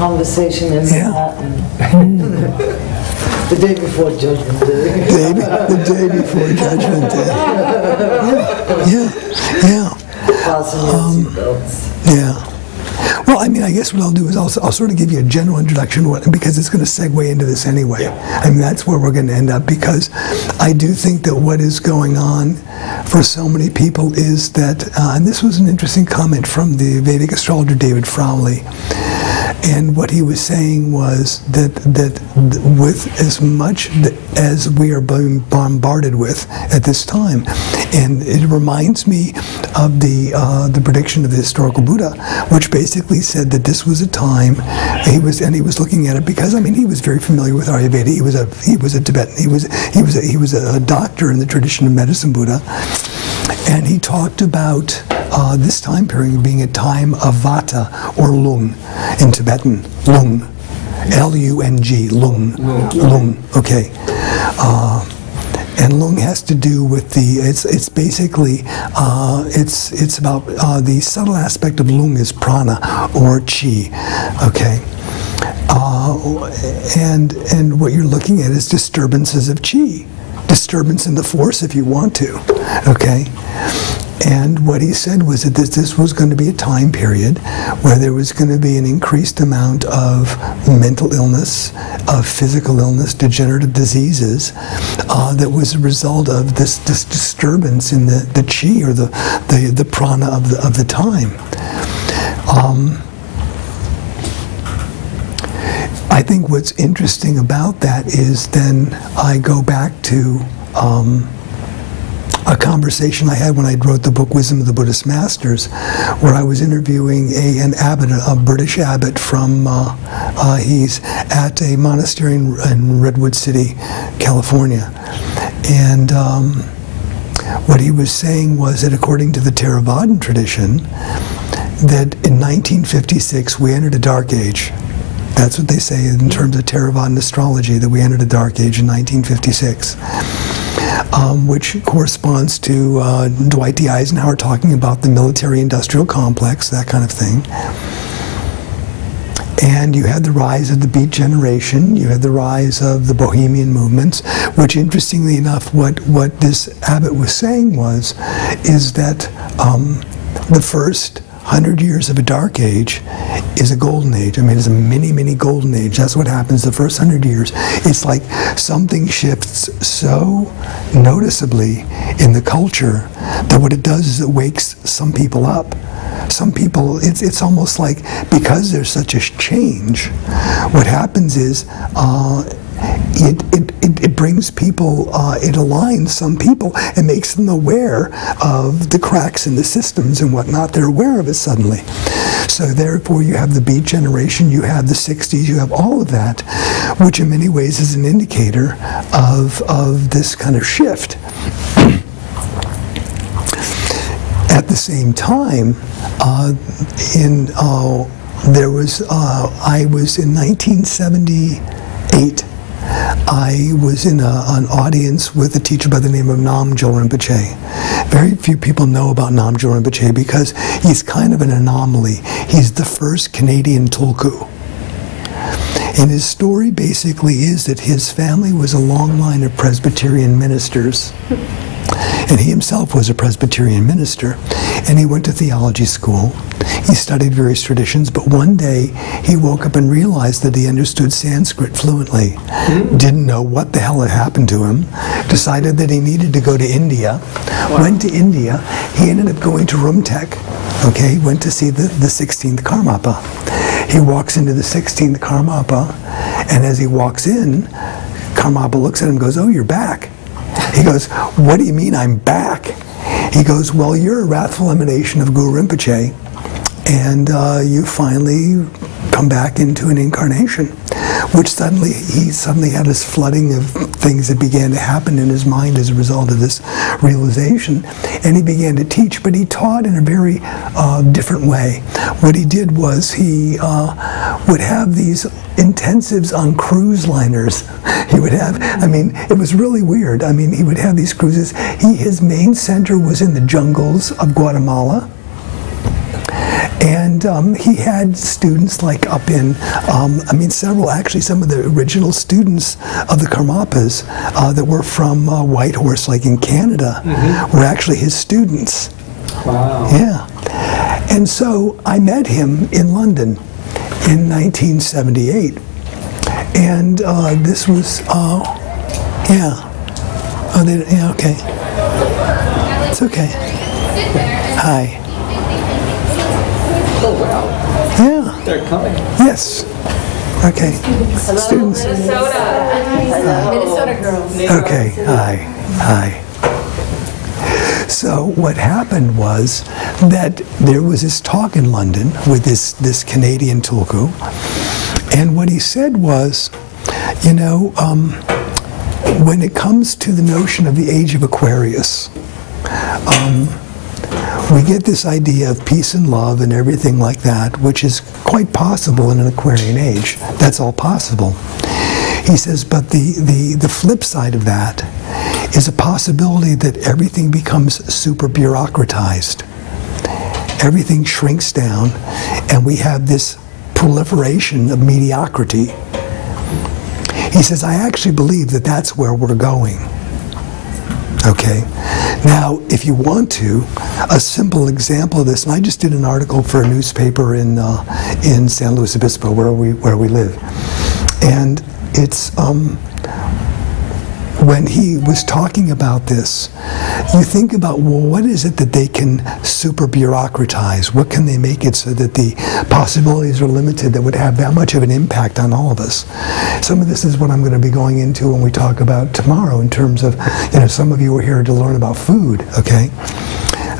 conversation in Manhattan. The day before Judgment Day. The day before Judgment Day. Yeah. Fasten your seatbelts. Yeah. Well, I mean, I guess what I'll do is I'll sort of give you a general introduction, because it's going to segue into this anyway. Yeah. I mean, that's where we're going to end up, because I do think that what is going on for so many people is that, and this was an interesting comment from the Vedic astrologer David Frawley, and what he was saying was that with as much as we are being bombarded with at this time, and it reminds me of the prediction of the historical Buddha, which basically said that this was a time he was looking at it because, I mean, he was very familiar with Ayurveda. He was a Tibetan. He was a doctor in the tradition of medicine Buddha, and he talked about this time period being a time of Vata or Lung in Tibetan. Lung, L-U-N-G, Lung, Lung. Okay. And Lung has to do with it's basically, it's about the subtle aspect of Lung is prana or chi, okay? And what you're looking at is disturbances of chi, disturbance in the force if you want to, okay? And what he said was that this was going to be a time period where there was going to be an increased amount of mental illness, of physical illness, degenerative diseases, that was a result of this disturbance in the chi or the prana of the time. I think what's interesting about that is then I go back to a conversation I had when I wrote the book Wisdom of the Buddhist Masters, where I was interviewing an abbot, a British abbot from, he's at a monastery in Redwood City, California. And what he was saying was that according to the Theravadan tradition, that in 1956 we entered a dark age. That's what they say in terms of Theravadan astrology, that we entered a dark age in 1956. Which corresponds to Dwight D. Eisenhower talking about the military-industrial complex, that kind of thing. And you had the rise of the Beat Generation, you had the rise of the Bohemian movements, which interestingly enough, what this abbot was saying is that the first 100 years of a dark age is a golden age. I mean, it's a mini golden age. That's what happens the first 100 years. It's like something shifts so noticeably in the culture that what it does is it wakes some people up. Some people, it's almost like because there's such a change, what happens is it brings people, it aligns some people and makes them aware of the cracks in the systems and whatnot. They're aware of it suddenly. So therefore you have the Beat Generation, you have the 60s, you have all of that, which in many ways is an indicator of this kind of shift. At the same time, I was in 1978. I was in an audience with a teacher by the name of Namgyal Rinpoche. Very few people know about Namgyal Rinpoche because he's kind of an anomaly. He's the first Canadian tulku. And his story basically is that his family was a long line of Presbyterian ministers. And he himself was a Presbyterian minister, and he went to theology school. He studied various traditions, but one day he woke up and realized that he understood Sanskrit fluently. Didn't know what the hell had happened to him. Decided that he needed to go to India. Wow. Went to India. He ended up going to Rumtek. Okay, went to see the 16th Karmapa. He walks into the 16th Karmapa, and as he walks in, Karmapa looks at him and goes, "Oh, you're back." He goes, "What do you mean I'm back?" He goes, "Well, you're a wrathful emanation of Guru Rinpoche, and you finally come back into an incarnation." Which he suddenly had this flooding of things that began to happen in his mind as a result of this realization. And he began to teach, but he taught in a very different way. What he did was he would have these intensives on cruise liners. He would have, I mean, it was really weird. I mean, he would have these cruises. His main center was in the jungles of Guatemala. And he had students like up in, some of the original students of the Karmapas that were from Whitehorse, like in Canada, were actually his students. Wow. Yeah. And so I met him in London in 1978. And this was, yeah. Oh, yeah, okay. It's okay. Hi. Oh, wow. Yeah. They're coming. Yes. Okay. Students. Minnesota girls. Okay. Hi. Hi. So what happened was that there was this talk in London with this Canadian tulku, and what he said was, when it comes to the notion of the age of Aquarius, we get this idea of peace and love and everything like that, which is quite possible in an Aquarian age. That's all possible. He says, but the flip side of that is a possibility that everything becomes super bureaucratized. Everything shrinks down, and we have this proliferation of mediocrity. He says, I actually believe that that's where we're going. Okay. Now, if you want to, a simple example of this, and I just did an article for a newspaper in San Luis Obispo, where we live, and it's when he was talking about this, you think about, well, what is it that they can super bureaucratize? What can they make it so that the possibilities are limited that would have that much of an impact on all of us? Some of this is what I'm going to be going into when we talk about tomorrow in terms of, some of you are here to learn about food, okay?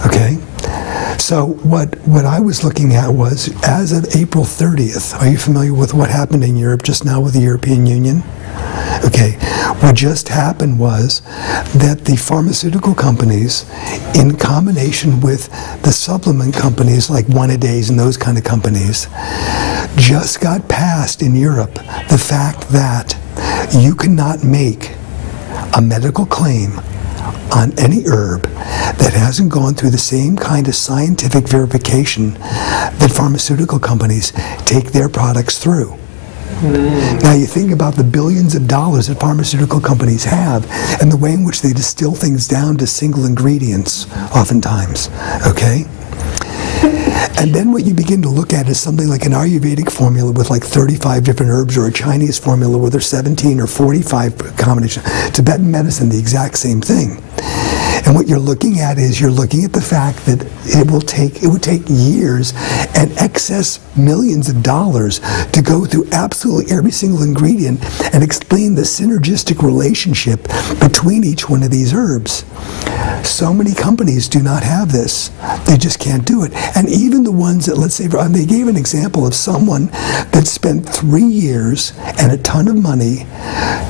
Okay? So what I was looking at was, as of April 30th, are you familiar with what happened in Europe just now with the European Union? Okay, what just happened was that the pharmaceutical companies, in combination with the supplement companies like One-A-Days and those kind of companies, just got passed in Europe the fact that you cannot make a medical claim on any herb that hasn't gone through the same kind of scientific verification that pharmaceutical companies take their products through. Now you think about the billions of dollars that pharmaceutical companies have and the way in which they distill things down to single ingredients oftentimes, okay? And then what you begin to look at is something like an Ayurvedic formula with like 35 different herbs, or a Chinese formula where there's 17 or 45 combinations. Tibetan medicine, the exact same thing. And what you're looking at is you're looking at the fact that it would take years and excess millions of dollars to go through absolutely every single ingredient and explain the synergistic relationship between each one of these herbs. So many companies do not have this. They just can't do it. And even the ones that, let's say, they gave an example of someone that spent 3 years and a ton of money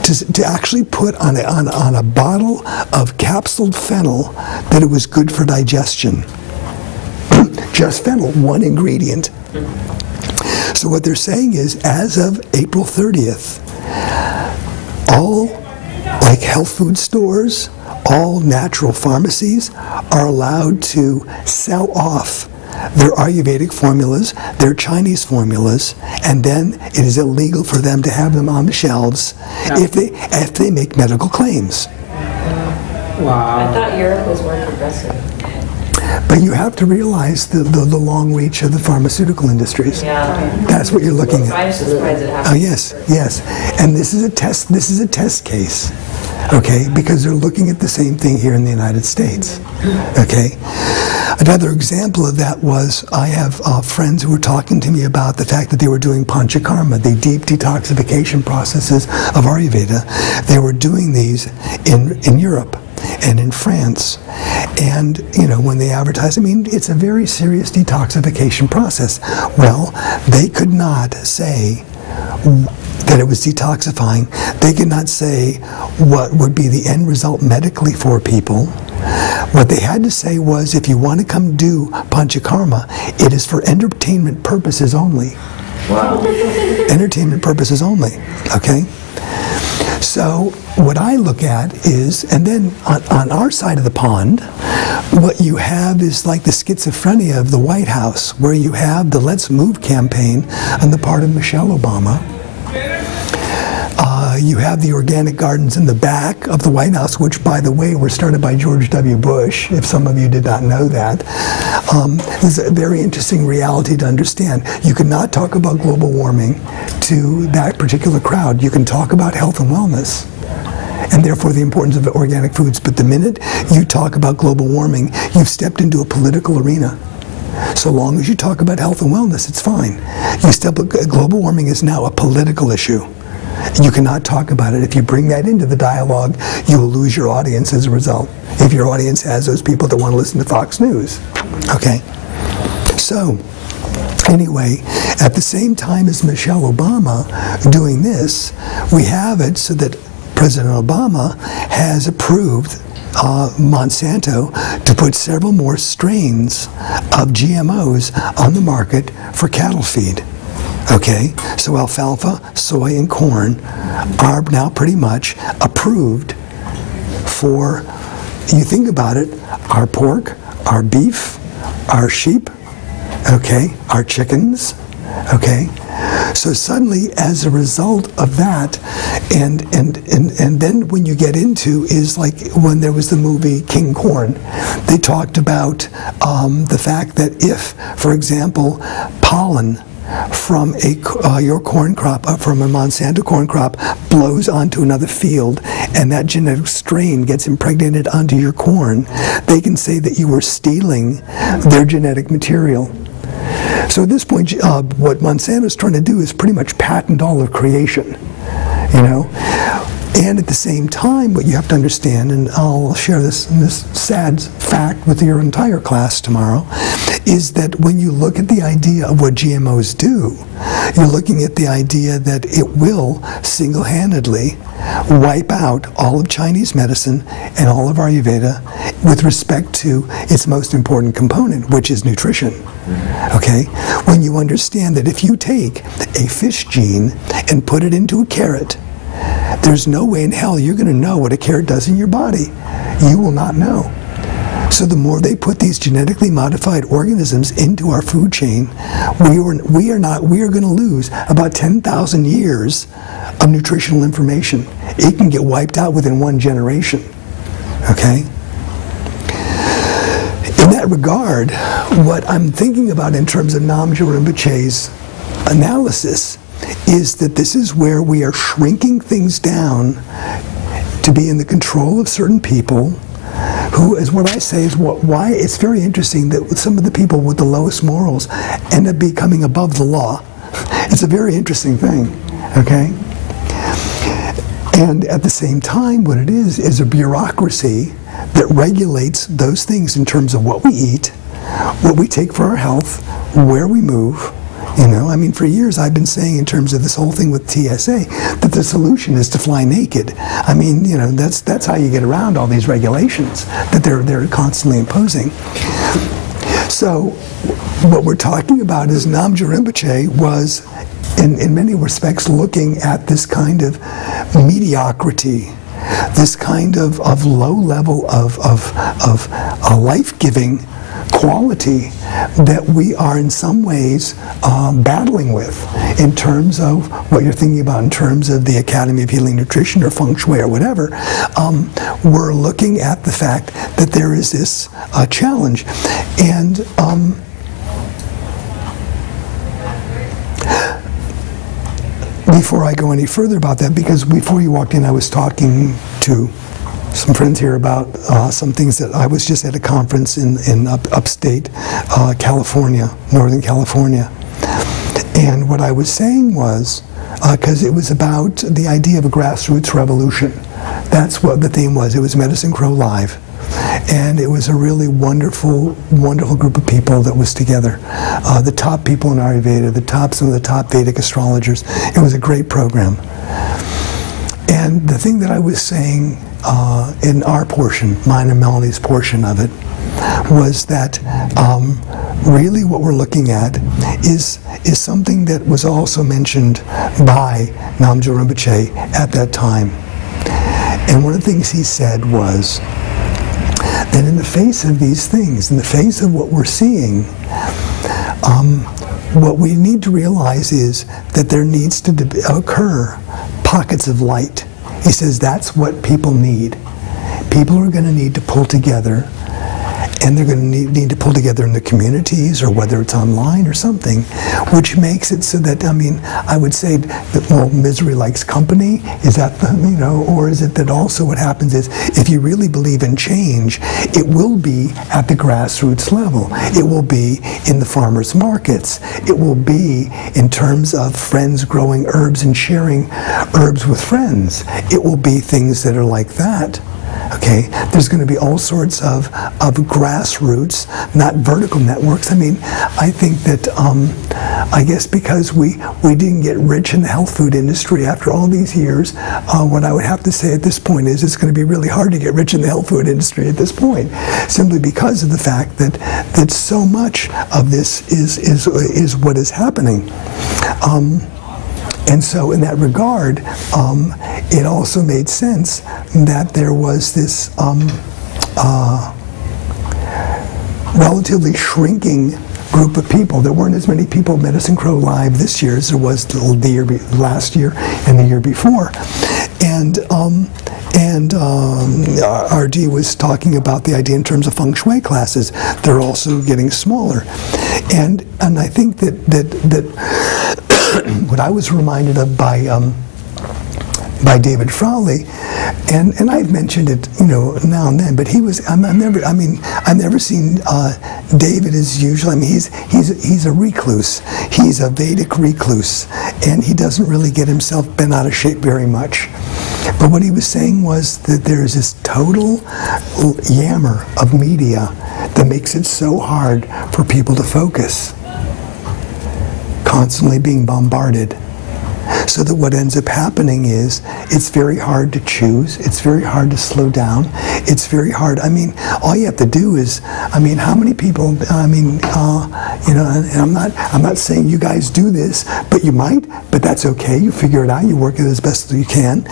to actually put on a bottle of capsuled fennel that it was good for digestion. Just fennel, one ingredient. So what they're saying is, as of April 30th, all like health food stores, all natural pharmacies are allowed to sell off their Ayurvedic formulas, their Chinese formulas, and then it is illegal for them to have them on the shelves if they make medical claims. Wow. I thought Europe was more progressive. But you have to realize the long reach of the pharmaceutical industries. Yeah. That's what you're looking at. I'm surprised it happened. Oh yes, yes. And this is a test case. Okay, because they're looking at the same thing here in the United States. Okay, another example of that was I have friends who were talking to me about the fact that they were doing panchakarma, the deep detoxification processes of Ayurveda. They were doing these in Europe and in France. And, when they advertise, it's a very serious detoxification process. Well, they could not say that it was detoxifying. They could not say what would be the end result medically for people. What they had to say was, if you want to come do panchakarma, it is for entertainment purposes only. Wow. Entertainment purposes only, okay? So what I look at is, and then on our side of the pond, what you have is like the schizophrenia of the White House, where you have the Let's Move campaign on the part of Michelle Obama. You have the organic gardens in the back of the White House, which, by the way, were started by George W. Bush, if some of you did not know that. It's a very interesting reality to understand. You cannot talk about global warming to that particular crowd. You can talk about health and wellness, and therefore the importance of organic foods. But the minute you talk about global warming, you've stepped into a political arena. So long as you talk about health and wellness, it's fine. Global warming is now a political issue. You cannot talk about it. If you bring that into the dialogue, you will lose your audience as a result. If your audience has those people that want to listen to Fox News. Okay? So, anyway, at the same time as Michelle Obama doing this, we have it so that President Obama has approved Monsanto to put several more strains of GMOs on the market for cattle feed. Okay, so alfalfa, soy, and corn are now pretty much approved for, you think about it, our pork, our beef, our sheep, okay, our chickens, okay. So suddenly, as a result of that, and then when you get into is like when there was the movie King Corn, they talked about the fact that if, for example, pollen from your corn crop, from a Monsanto corn crop, blows onto another field, and that genetic strain gets impregnated onto your corn, they can say that you were stealing their genetic material. So at this point, what Monsanto is trying to do is pretty much patent all of creation, you know? And at the same time, what you have to understand, and I'll share this sad fact with your entire class tomorrow, is that when you look at the idea of what GMOs do, you're looking at the idea that it will single-handedly wipe out all of Chinese medicine and all of Ayurveda with respect to its most important component, which is nutrition. Okay? When you understand that if you take a fish gene and put it into a carrot, there's no way in hell you're going to know what a carrot does in your body. You will not know. So the more they put these genetically modified organisms into our food chain, we are going to lose about 10,000 years of nutritional information. It can get wiped out within one generation. Okay? In that regard, what I'm thinking about in terms of Namgyal Rinpoche's analysis is that this is where we are shrinking things down to be in the control of certain people who, is what I say, is why it's very interesting that some of the people with the lowest morals end up becoming above the law. It's a very interesting thing, okay? And at the same time, what it is a bureaucracy that regulates those things in terms of what we eat, what we take for our health, where we move. You know, I mean, for years I've been saying in terms of this whole thing with TSA that the solution is to fly naked. I mean, you know, that's how you get around all these regulations that they're constantly imposing. So what we're talking about is Namgyal Rinpoche was, in many respects, looking at this kind of mediocrity, this kind of low level of a life-giving quality that we are in some ways battling with in terms of what you're thinking about in terms of the Academy of Healing Nutrition or Feng Shui or whatever. We're looking at the fact that there is this challenge. And before I go any further about that, because before you walked in I was talking to some friends here about some things that I was just at a conference in upstate California, Northern California. And what I was saying was, because it was about the idea of a grassroots revolution. That's what the theme was. It was Medicine Crow Live. And it was a really wonderful, wonderful group of people that was together. The top people in Ayurveda, some of the top Vedic astrologers. It was a great program. And the thing that I was saying in our portion, mine and Melanie's portion of it, was that really what we're looking at is something that was also mentioned by Namgyal Rinpoche at that time. And one of the things he said was that in the face of these things, in the face of what we're seeing, what we need to realize is that there needs to occur pockets of light. He says that's what people need. People are going to need to pull together, and they're going to need to pull together in the communities, or whether it's online or something, which makes it so that, I mean, I would say that, well, misery likes company. Is that the, you know, or is it that also what happens is, if you really believe in change, it will be at the grassroots level. It will be in the farmers' markets. It will be in terms of friends growing herbs and sharing herbs with friends. It will be things that are like that. Okay, there's going to be all sorts of grassroots, not vertical networks. I mean, I think that, I guess because we didn't get rich in the health food industry after all these years, what I would have to say at this point is it's going to be really hard to get rich in the health food industry at this point, simply because of the fact that so much of this is what is happening. And so in that regard, it also made sense that there was this relatively shrinking group of people. There weren't as many people at Medicine Crow Live this year as there was the year last year and the year before. And RD was talking about the idea in terms of feng shui classes. They're also getting smaller. And I think that what I was reminded of by David Frawley, and I've mentioned it, you know, now and then, but he was, I've never seen David as usual. I mean, he's a recluse. He's a Vedic recluse, and he doesn't really get himself bent out of shape very much. But what he was saying was that there's this total yammer of media that makes it so hard for people to focus. Constantly being bombarded. So that what ends up happening is it's very hard to choose, it's very hard to slow down, it's very hard. I mean, all you have to do is, I mean, how many people, I mean, you know, and I'm not saying you guys do this, but you might, but that's okay, you figure it out, you work it as best as you can.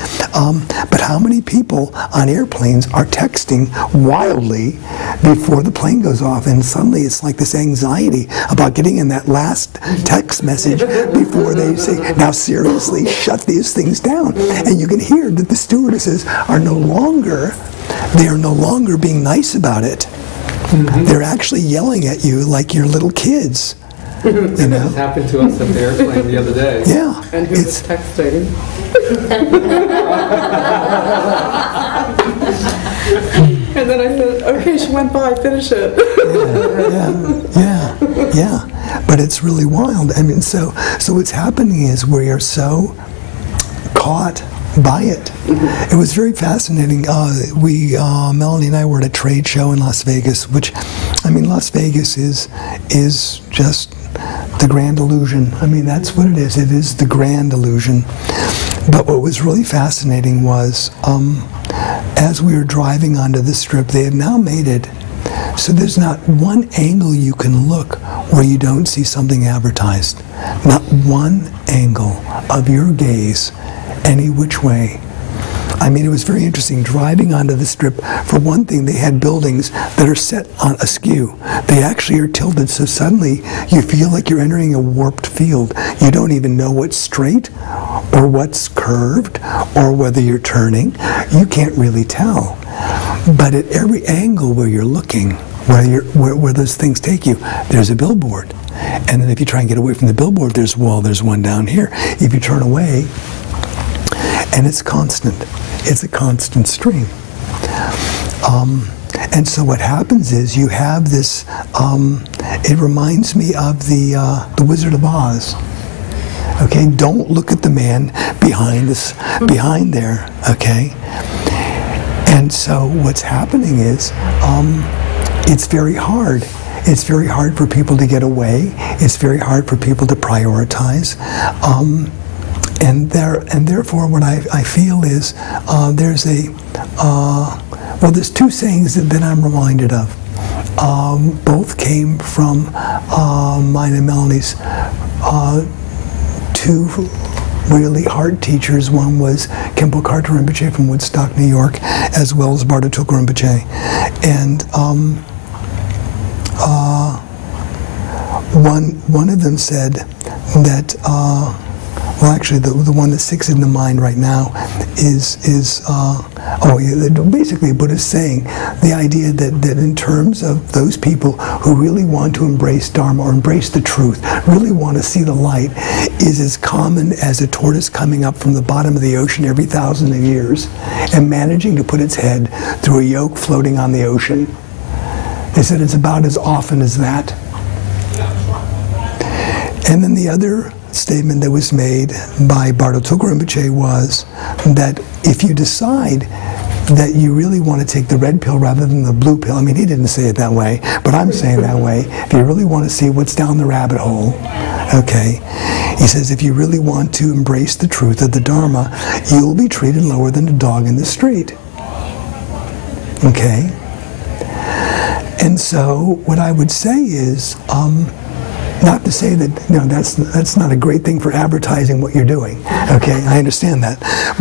But how many people on airplanes are texting wildly before the plane goes off, and suddenly it's like this anxiety about getting in that last text message before they say, now seriously, shut these things down. And you can hear that the stewardesses are no longer being nice about it. Mm-hmm. They're actually yelling at you like you're little kids. You know? This happened to us at the airplane the other day. Yeah. And who was texting? And then I said, okay, she went by, finish it. Yeah. But it's really wild. I mean, so what's happening is we are so caught by it. Mm-hmm. It was very fascinating. Melanie and I were at a trade show in Las Vegas, which, I mean, Las Vegas is just the grand illusion. I mean, that's what it is. It is the grand illusion. But what was really fascinating was, as we were driving onto the strip, they have now made it so there's not one angle you can look where you don't see something advertised. Not one angle of your gaze, any which way. I mean, it was very interesting driving onto the strip. For one thing, they had buildings that are set on askew. They actually are tilted, so suddenly you feel like you're entering a warped field. You don't even know what's straight or what's curved or whether you're turning. You can't really tell. But at every angle where you're looking, where those things take you, there's a billboard. And then if you try and get away from the billboard, there's one down here. If you turn away, and it's constant. It's a constant stream. And so what happens is you have this, it reminds me of the Wizard of Oz. Okay, don't look at the man behind there, okay? And so what's happening is, it's very hard. It's very hard for people to get away. It's very hard for people to prioritize. And therefore, what I feel is there's two sayings that I'm reminded of. Both came from mine and Melanie's two really heart teachers. One was Khenpo Karthar Rinpoche from Woodstock, New York, as well as Bardo Tulku Rinpoche. And one of them said that, well, actually, the one that sticks in the mind right now is basically Buddha's saying the idea that in terms of those people who really want to embrace Dharma or embrace the truth, really want to see the light, is as common as a tortoise coming up from the bottom of the ocean every 1,000 years and managing to put its head through a yoke floating on the ocean. They said it's about as often as that. And then the other statement that was made by Bardo Tulku Rinpoche was that if you decide that you really want to take the red pill rather than the blue pill, I mean, he didn't say it that way, but I'm saying that way, if you really want to see what's down the rabbit hole, okay, he says if you really want to embrace the truth of the Dharma, you'll be treated lower than a dog in the street. Okay? And so what I would say is, not to say that, that's not a great thing for advertising what you're doing. Okay, I understand that.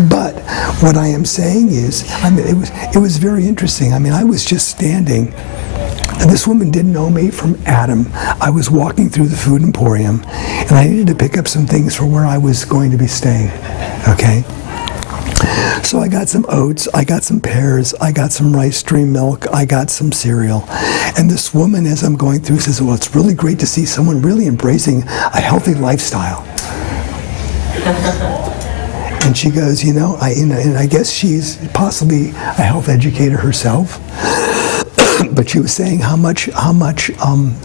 But what I am saying is, I mean, it was very interesting. I mean, I was just standing, and this woman didn't know me from Adam. I was walking through the food emporium, and I needed to pick up some things for where I was going to be staying. Okay? So I got some oats, I got some pears, I got some rice stream milk, I got some cereal. And this woman, as I'm going through, says, well, it's really great to see someone really embracing a healthy lifestyle. And she goes, and I guess she's possibly a health educator herself. But she was saying how much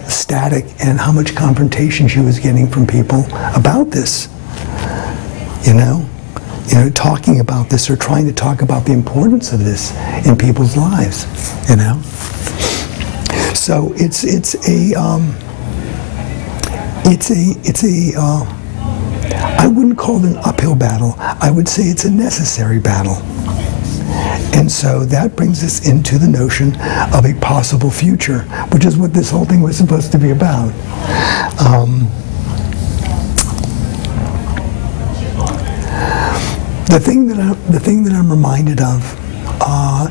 static and how much confrontation she was getting from people about this, talking about this or trying to talk about the importance of this in people's lives, So it's I wouldn't call it an uphill battle. I would say it's a necessary battle. And so that brings us into the notion of a possible future, which is what this whole thing was supposed to be about. The thing that I'm reminded of,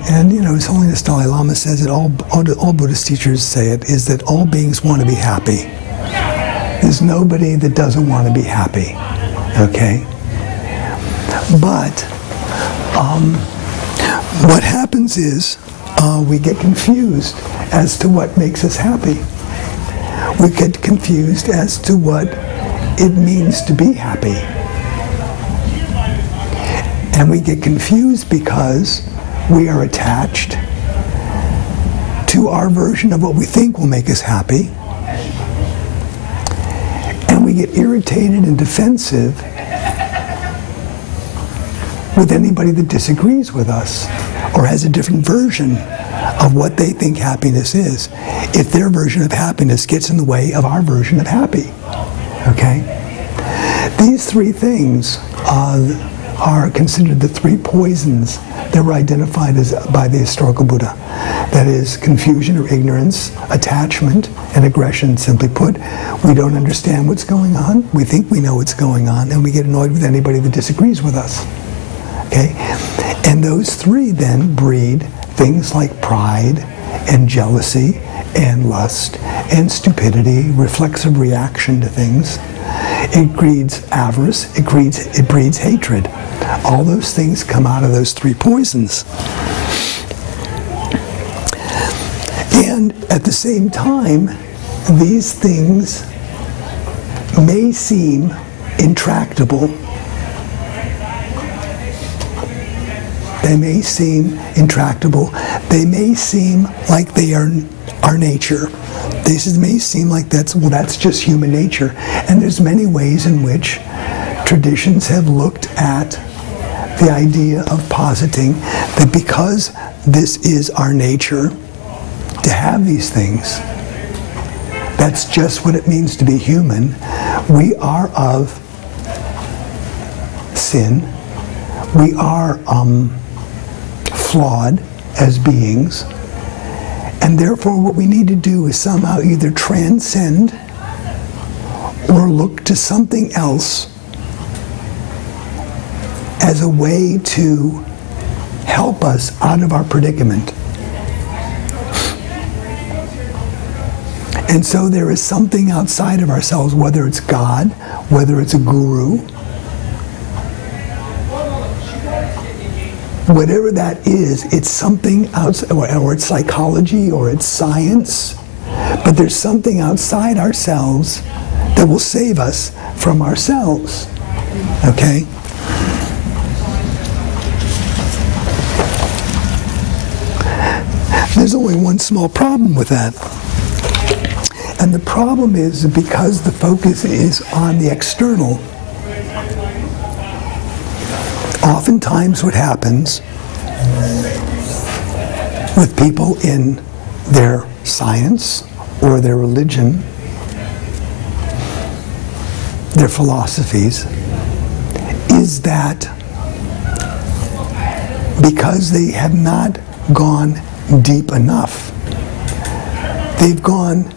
and His Holiness Dalai Lama says it, all Buddhist teachers say it, is that all beings want to be happy. There's nobody that doesn't want to be happy, okay? But what happens is we get confused as to what makes us happy. We get confused as to what it means to be happy. And we get confused because we are attached to our version of what we think will make us happy. And we get irritated and defensive with anybody that disagrees with us or has a different version of what they think happiness is, if their version of happiness gets in the way of our version of happy. Okay? These three things are considered the three poisons that were identified by the historical Buddha. That is confusion or ignorance, attachment, and aggression. Simply put, we don't understand what's going on, we think we know what's going on, and we get annoyed with anybody that disagrees with us. Okay? And those three then breed things like pride and jealousy and lust and stupidity, reflexive reaction to things. It breeds avarice, it breeds hatred. All those things come out of those three poisons. And at the same time, these things may seem intractable. They may seem intractable. They may seem like they are our nature. This may seem like that's just human nature. And there's many ways in which traditions have looked at the idea of positing that because this is our nature to have these things, that's just what it means to be human. We are of sin. We are flawed as beings. And therefore what we need to do is somehow either transcend or look to something else as a way to help us out of our predicament. And so there is something outside of ourselves, whether it's God, whether it's a guru, whatever that is, it's something outside, or it's psychology, or it's science, but there's something outside ourselves that will save us from ourselves, okay? There's only one small problem with that. And the problem is because the focus is on the external, oftentimes what happens with people in their science or their religion, their philosophies, is that because they have not gone deep enough, they've gone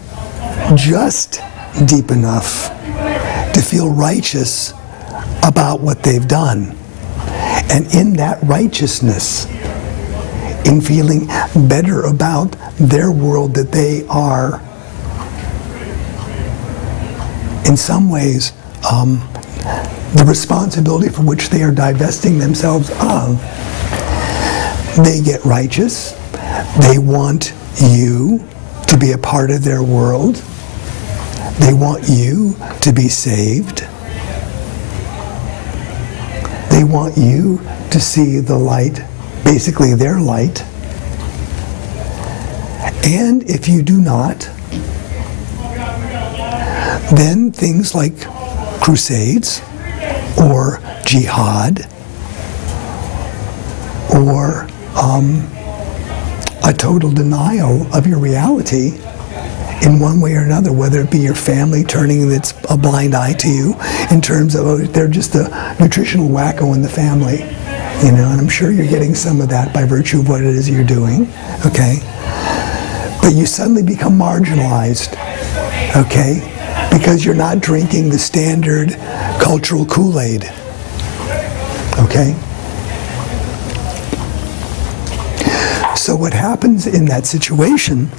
just deep enough to feel righteous about what they've done. And in that righteousness, in feeling better about their world that they are, in some ways, the responsibility for which they are divesting themselves of, they get righteous. They want you to be a part of their world. They want you to be saved. They want you to see the light, basically their light. And if you do not, then things like crusades or jihad or a total denial of your reality in one way or another, whether it be your family turning a blind eye to you in terms of, oh, they're just a nutritional wacko in the family, you know, and I'm sure you're getting some of that by virtue of what it is you're doing, okay? But you suddenly become marginalized, okay? Because you're not drinking the standard cultural Kool-Aid, okay? So what happens in that situation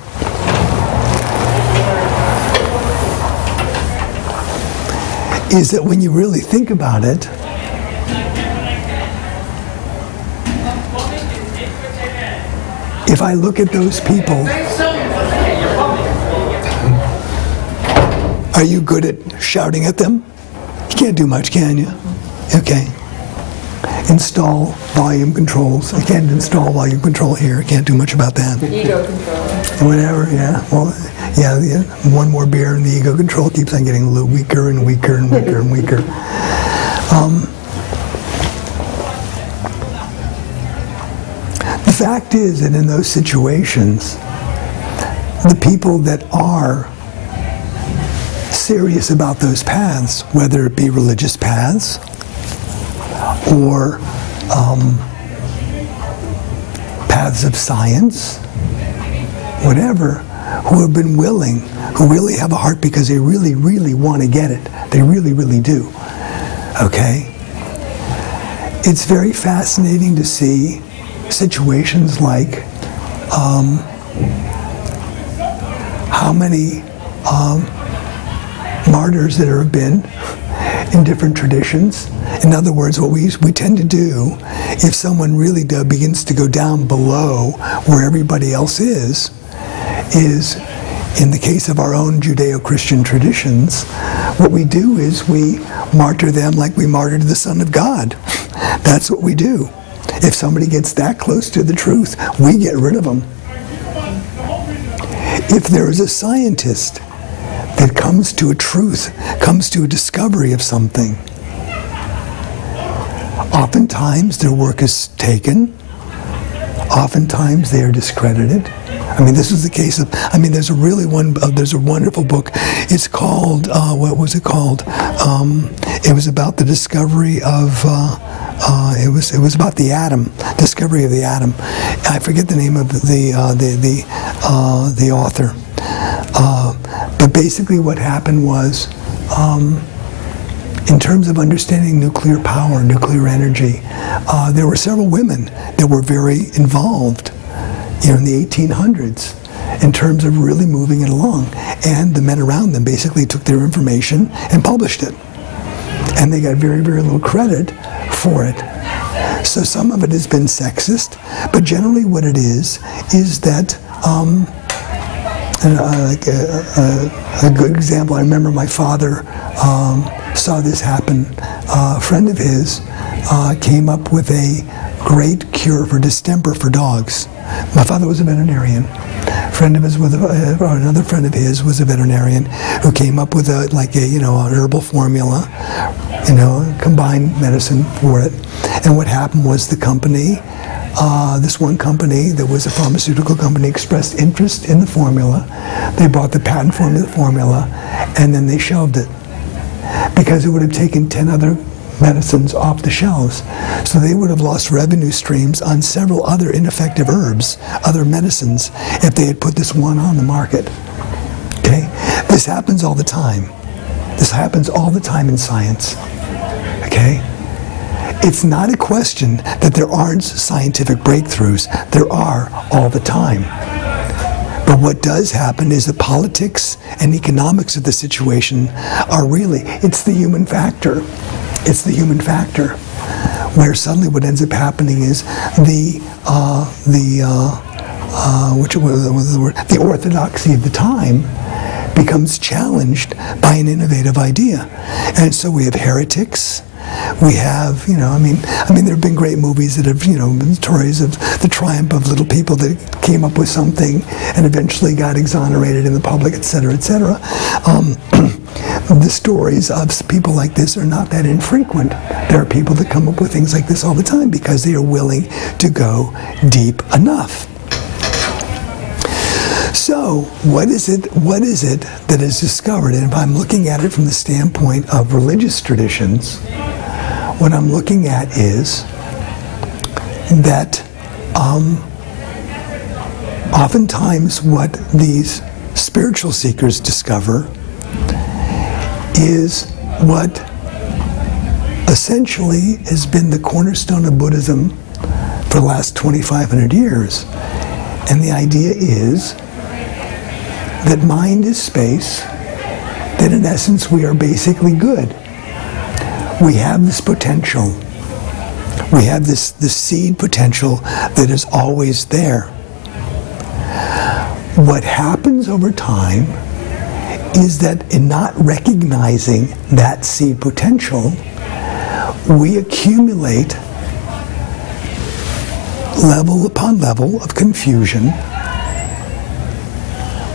is that when you really think about it, if I look at those people, are you good at shouting at them? You can't do much, can you? Okay. Install volume controls. I can't install volume control here. I can't do much about that. Ego control. Whatever, yeah. Well, yeah, one more beer and the ego control keeps on getting a little weaker and weaker and weaker and weaker. The fact is that in those situations, the people that are serious about those paths, whether it be religious paths or paths of science, whatever, who have been willing, who really have a heart because they really, really want to get it. They really, really do. Okay? It's very fascinating to see situations like how many martyrs there have been in different traditions. In other words, what we tend to do, if someone really begins to go down below where everybody else is, in the case of our own Judeo-Christian traditions, what we do is we martyr them like we martyred the Son of God. That's what we do. If somebody gets that close to the truth, we get rid of them. If there is a scientist that comes to a truth, comes to a discovery of something, oftentimes their work is taken. Oftentimes they are discredited. I mean, this is the case of, I mean, there's a wonderful book. It's called, what was it called? It was about the discovery of, it was about the atom, discovery of the atom. I forget the name of the author. But basically what happened was, in terms of understanding nuclear power, nuclear energy, there were several women that were very involved, in the 1800s in terms of really moving it along. And the men around them basically took their information and published it. And they got very, very little credit for it. So some of it has been sexist, but generally what it is that like a good example, I remember my father saw this happen. A friend of his came up with a great cure for distemper for dogs. My father was a veterinarian. Another friend of his was a veterinarian who came up with an herbal formula, combined medicine for it. And what happened was the company, this one company that was a pharmaceutical company, expressed interest in the formula. They bought the patent form of the formula, and then they shelved it because it would have taken 10 other medicines off the shelves. So they would have lost revenue streams on several other ineffective herbs, other medicines, if they had put this one on the market. Okay? This happens all the time. This happens all the time in science. Okay? It's not a question that there aren't scientific breakthroughs. There are all the time. But what does happen is the politics and economics of the situation are really, it's the human factor. It's the human factor, where suddenly what ends up happening is the orthodoxy of the time becomes challenged by an innovative idea, and so we have heretics. We have, there have been great movies that have, stories of the triumph of little people that came up with something and eventually got exonerated in the public, et cetera, et cetera. The stories of people like this are not that infrequent. There are people that come up with things like this all the time because they are willing to go deep enough. So, what is it that is discovered? And if I'm looking at it from the standpoint of religious traditions, what I'm looking at is that oftentimes what these spiritual seekers discover is what essentially has been the cornerstone of Buddhism for the last 2,500 years. And the idea is that mind is space, that in essence we are basically good. We have this potential. We have this seed potential that is always there. What happens over time is that in not recognizing that seed potential, we accumulate level upon level of confusion,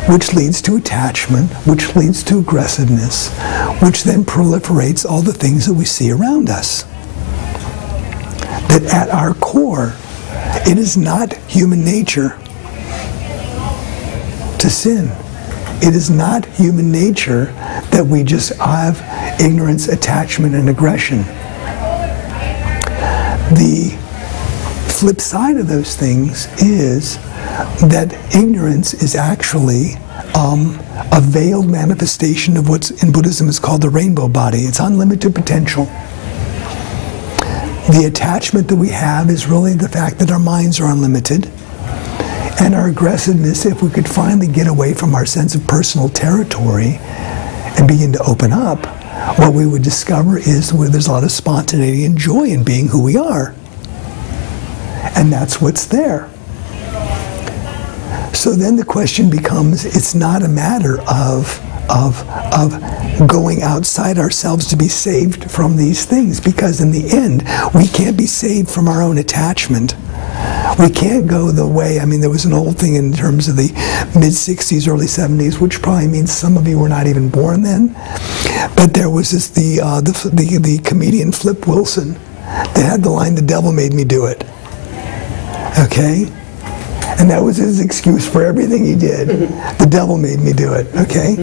which leads to attachment, which leads to aggressiveness, which then proliferates all the things that we see around us. That at our core, it is not human nature to sin. It is not human nature that we just have ignorance, attachment, and aggression. The flip side of those things is that ignorance is actually a veiled manifestation of what's in Buddhism is called the rainbow body. It's unlimited potential. The attachment that we have is really the fact that our minds are unlimited. And our aggressiveness, if we could finally get away from our sense of personal territory and begin to open up, what we would discover is where there's a lot of spontaneity and joy in being who we are. And that's what's there. So then the question becomes, it's not a matter of going outside ourselves to be saved from these things, because in the end, we can't be saved from our own attachment. We can't go the way, there was an old thing in terms of the mid-60s, early 70s, which probably means some of you were not even born then. But there was this, the comedian Flip Wilson that had the line, "The devil made me do it." Okay? And that was his excuse for everything he did. The devil made me do it, okay?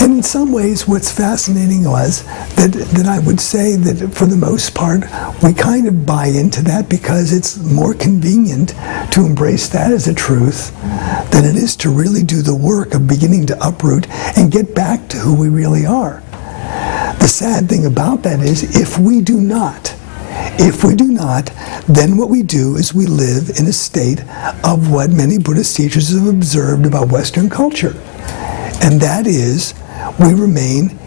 And in some ways, what's fascinating was that I would say that for the most part, we kind of buy into that because it's more convenient to embrace that as a truth than it is to really do the work of beginning to uproot and get back to who we really are. The sad thing about that is if we do not, then what we do is we live in a state of what many Buddhist teachers have observed about Western culture. And that is, we remain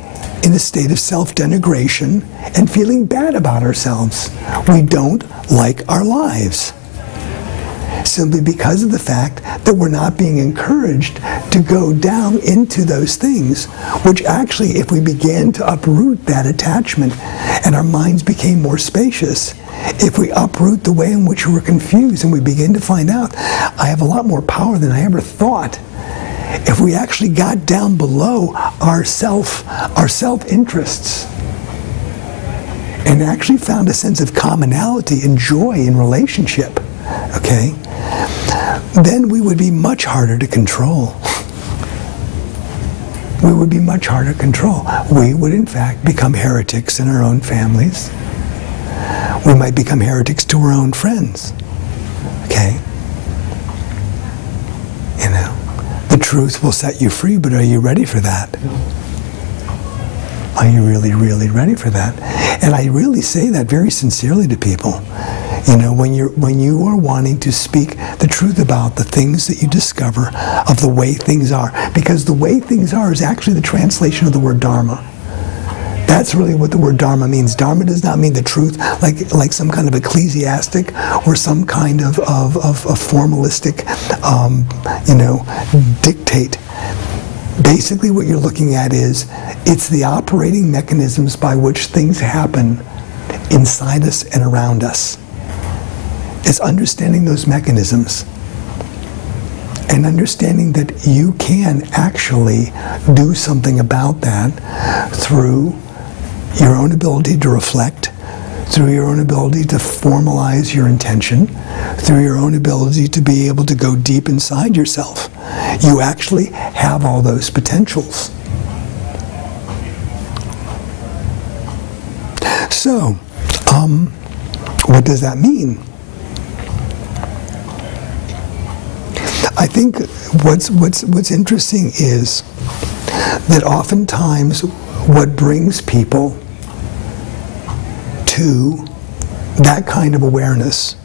in a state of self-denigration and feeling bad about ourselves. We don't like our lives. Simply because of the fact that we're not being encouraged to go down into those things, which actually, if we began to uproot that attachment and our minds became more spacious, if we uproot the way in which we're confused and we begin to find out, I have a lot more power than I ever thought. If we actually got down below our self-interests and actually found a sense of commonality and joy in relationship, okay, then we would be much harder to control. We would be much harder to control. We would, in fact, become heretics in our own families. We might become heretics to our own friends. Okay? You know, the truth will set you free, but are you ready for that? Are you really, really ready for that? And I really say that very sincerely to people. You know, when you are wanting to speak the truth about the things that you discover of the way things are, because the way things are is actually the translation of the word Dharma. That's really what the word Dharma means. Dharma does not mean the truth, like some kind of ecclesiastic or some kind of formalistic, you know, dictate. Basically, what you're looking at is it's the operating mechanisms by which things happen inside us and around us. It's understanding those mechanisms and understanding that you can actually do something about that through your own ability to reflect, through your own ability to formalize your intention, through your own ability to be able to go deep inside yourself. You actually have all those potentials. So, what does that mean? I think what's interesting is that oftentimes what brings people to that kind of awareness